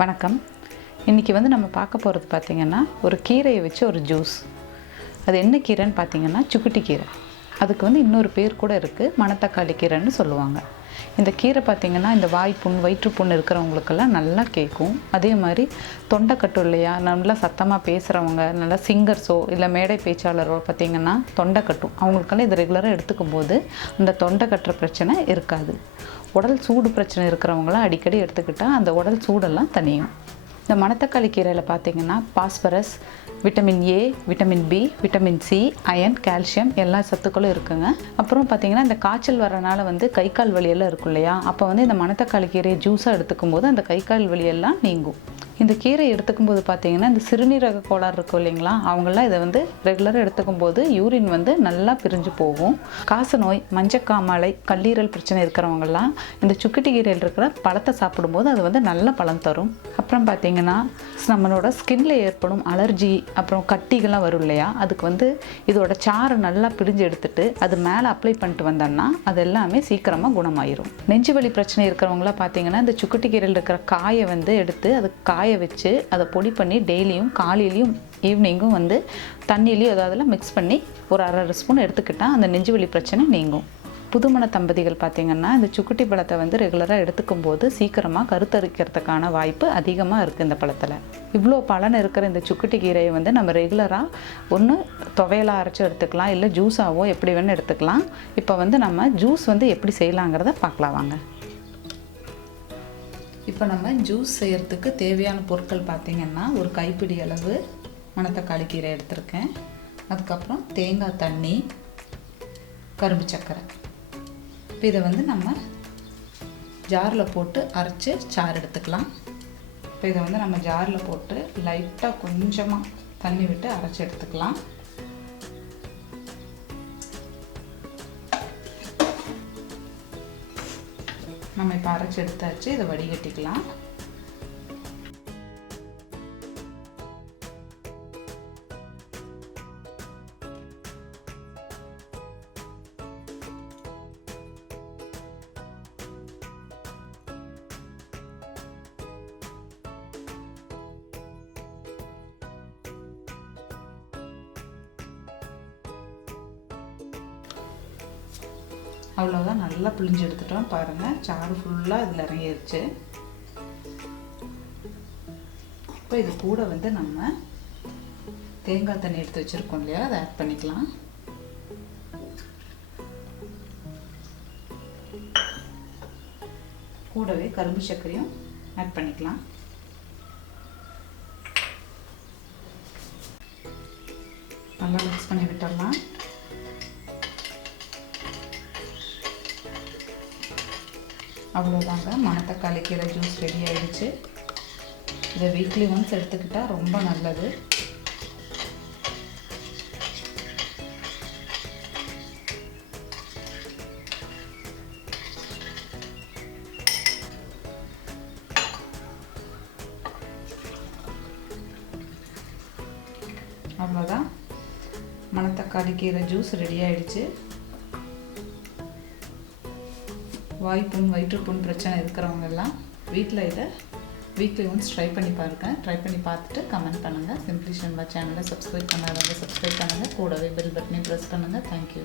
வணக்கம். இன்றைக்கி நம்ம பார்க்க போகிறது பார்த்திங்கன்னா ஒரு கீரையை வச்சு ஒரு ஜூஸ். அது என்ன கீரைன்னு பார்த்திங்கன்னா சுக்குட்டி கீரை. அதுக்கு இன்னொரு பேர் கூட இருக்குது, மணத்தக்காளி கீரைன்னு சொல்லுவாங்க. இந்த கீரை பார்த்திங்கன்னா இந்த வாய்ப்புண் வயிற்றுப்புண் இருக்கிறவங்களுக்கெல்லாம் நல்லா கேட்கும். அதே மாதிரி தொண்டைக்கட்டு இல்லையா, நல்லா சத்தமாக பேசுகிறவங்க, நல்லா சிங்கர்ஸோ இல்லை மேடை பேச்சாளரோ பார்த்திங்கன்னா தொண்டைக்கட்டும், அவங்களுக்கெல்லாம் இது ரெகுலராக எடுத்துக்கும் போது அந்த தொண்டை கட்டுற பிரச்சனை இருக்காது. உடல் சூடு பிரச்சனை இருக்கிறவங்களாம் அடிக்கடி எடுத்துக்கிட்டால் அந்த உடல் சூடெல்லாம் தனியும். இந்த மணத்தக்காளி கீரையில் பார்த்திங்கன்னா phosphorus, vitamin A, vitamin B, vitamin C, iron, calcium எல்லா சத்துக்களும் இருக்குங்க. அப்புறம் பார்த்திங்கன்னா இந்த காய்ச்சல் வரனால கை கால் வலியெல்லாம் இருக்கும் இல்லையா, அப்போ இந்த மணத்தக்காளி கீரையை ஜூஸாக எடுத்துக்கும் போது அந்த கை கால் வலியெல்லாம் நீங்கும். இந்த கீரை எடுத்துக்கும் போது பார்த்திங்கன்னா இந்த சிறுநீரக கோளாறு இருக்கும் இல்லைங்களா, அவங்களாம் இதை ரெகுலராக எடுத்துக்கும் போது யூரின் நல்லா பிரிஞ்சு போகும். காச நோய், மஞ்சக்காமாலை, கல்லீரல் பிரச்சனை இருக்கிறவங்கலாம் இந்த சுக்குட்டி கீரையில் இருக்கிற பழத்தை சாப்பிடும்போது அது நல்ல பலன் தரும். அப்புறம் பார்த்திங்கன்னா நம்மளோட ஸ்கின்ல ஏற்படும் அலர்ஜி, அப்புறம் கட்டிகள்லாம் வரும் இல்லையா, அதுக்கு இதோட சாறு நல்லா பிரிஞ்சு எடுத்துட்டு அது மேலே அப்ளை பண்ணிட்டு வந்தோம்னா அது எல்லாமே சீக்கிரமாக குணமாயிரும். நெஞ்சு வலி பிரச்சனை இருக்கிறவங்களாம் பார்த்திங்கன்னா இந்த சுக்குட்டி கீரையில் இருக்கிற காயை எடுத்து அது காய வச்சு அதை பொடி பண்ணி டெய்லியும் காலையிலையும் ஈவினிங்கும் தண்ணியிலையும் ஏதாவதுலாம் மிக்ஸ் பண்ணி ஒரு 1/2 ஸ்பூன் எடுத்துக்கிட்டால் அந்த நெஞ்சு வலி பிரச்சனை நீங்கும். புதுமண தம்பதிகள் பார்த்திங்கன்னா இந்த சுக்குட்டி பழத்தை ரெகுலராக எடுத்துக்கும் போது சீக்கிரமாக கருத்தரிக்கிறதுக்கான வாய்ப்பு அதிகமாக இருக்குது இந்த பழத்தில். இவ்வளோ பலன் இருக்கிற இந்த சுக்குட்டி கீரையை நம்ம ரெகுலராக ஒன்று துவையலாக அரைச்சி எடுத்துக்கலாம், இல்லை ஜூஸாவோ எப்படி வேணும் எடுத்துக்கலாம். இப்போ நம்ம ஜூஸ் எப்படி செய்யலாங்கிறத பார்க்கலாம் வாங்க. இப்போ நம்ம ஜூஸ் செய்கிறதுக்கு தேவையான பொருட்கள் பார்த்திங்கன்னா ஒரு கைப்பிடி அளவு மணத்தக்காளி கீரை எடுத்திருக்கேன். அதுக்கப்புறம் தேங்காய் தண்ணி, கரும்பு சர்க்கரை. இப்போ இதை நம்ம ஜாரில் போட்டு அரைச்சி சாறு எடுத்துக்கலாம். இப்போ இதை நம்ம ஜாரில் போட்டு லைட்டாக கொஞ்சமாக தண்ணி விட்டு அரைச்சி எடுத்துக்கலாம். நம்ம இப்போ அரைச்சி எடுத்தாச்சு, இதை வடிகட்டிக்கலாம். அவ்வளோதான், நல்லா பிழிஞ்சு எடுத்துட்டோம். பாருங்கள், சாறு ஃபுல்லாக இதில் இறங்கிடுச்சு. இப்போ இது கூட நம்ம தேங்காய் தண்ணி எடுத்து வச்சுருக்கோம் இல்லையா, அதை ஆட் பண்ணிக்கலாம். கூடவே கரும்பு சர்க்கரையும் ஆட் பண்ணிக்கலாம். நல்லா மிக்ஸ் பண்ணி விட்டுடலாம். அவ்வளோதாங்க, மணத்தக்காளி கீரை ஜூஸ் ரெடி ஆகிடுச்சு. இதை வீக்லி ஒன்ஸ் எடுத்துக்கிட்டால் ரொம்ப நல்லது. அவ்வளோதான், மணத்தக்காளி கீரை ஜூஸ் ரெடி ஆகிடுச்சு. வாய்ப்புண் வயிற்றுப்புண் பிரச்சனை இருக்கிறவங்கெல்லாம் வீட்டில் இதை வீக்லி ஒன்ஸ் ட்ரை பண்ணி பாருங்கள். ட்ரை பண்ணி பார்த்துட்டு கமெண்ட் பண்ணுங்கள். சிம்பிளி ஷென்பா சேனலை சப்ஸ்கிரைப் பண்ணாதவங்க சப்ஸ்கிரைப் பண்ணுங்கள். கூடவே பெல் பட்டனையும் ப்ரெஸ் பண்ணுங்கள். தேங்க்யூ.